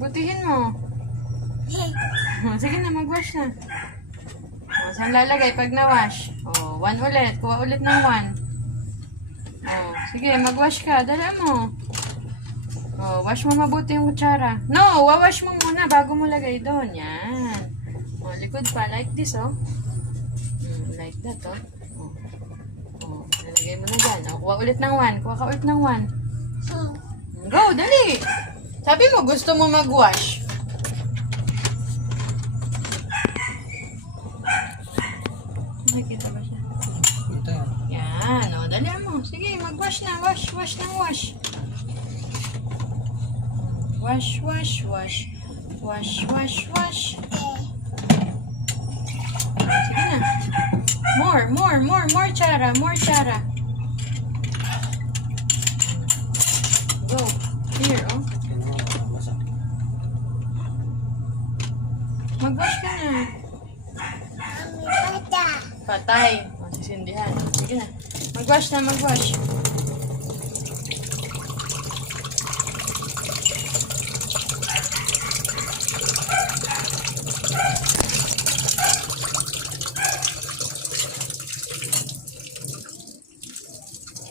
Pagbutihin mo. Sige na, mag-wash na. Saan lalagay pag na-wash? 1 ulit. Kuha ulit ng 1. Sige, mag-wash ka. Dala mo. Wash mo mabuti yung kutsara. No, wawash mo muna bago mo lagay doon. Yan. Likod pa. Like this, like that, Lalagay mo na dyan. Kuha ulit ng 1. Kuha ka ulit ng 1. Go, dali. Sabi mo, gusto mo mag-wash. Nakikita ba siya? Ito yan. Yan, dali mo. Sige, mag-wash na. Wash ng wash. Wash. Sige na. More, Chara. Go. Here, Mag-wash ka na. Patay. Sisindihan. Sige na. Mag-wash.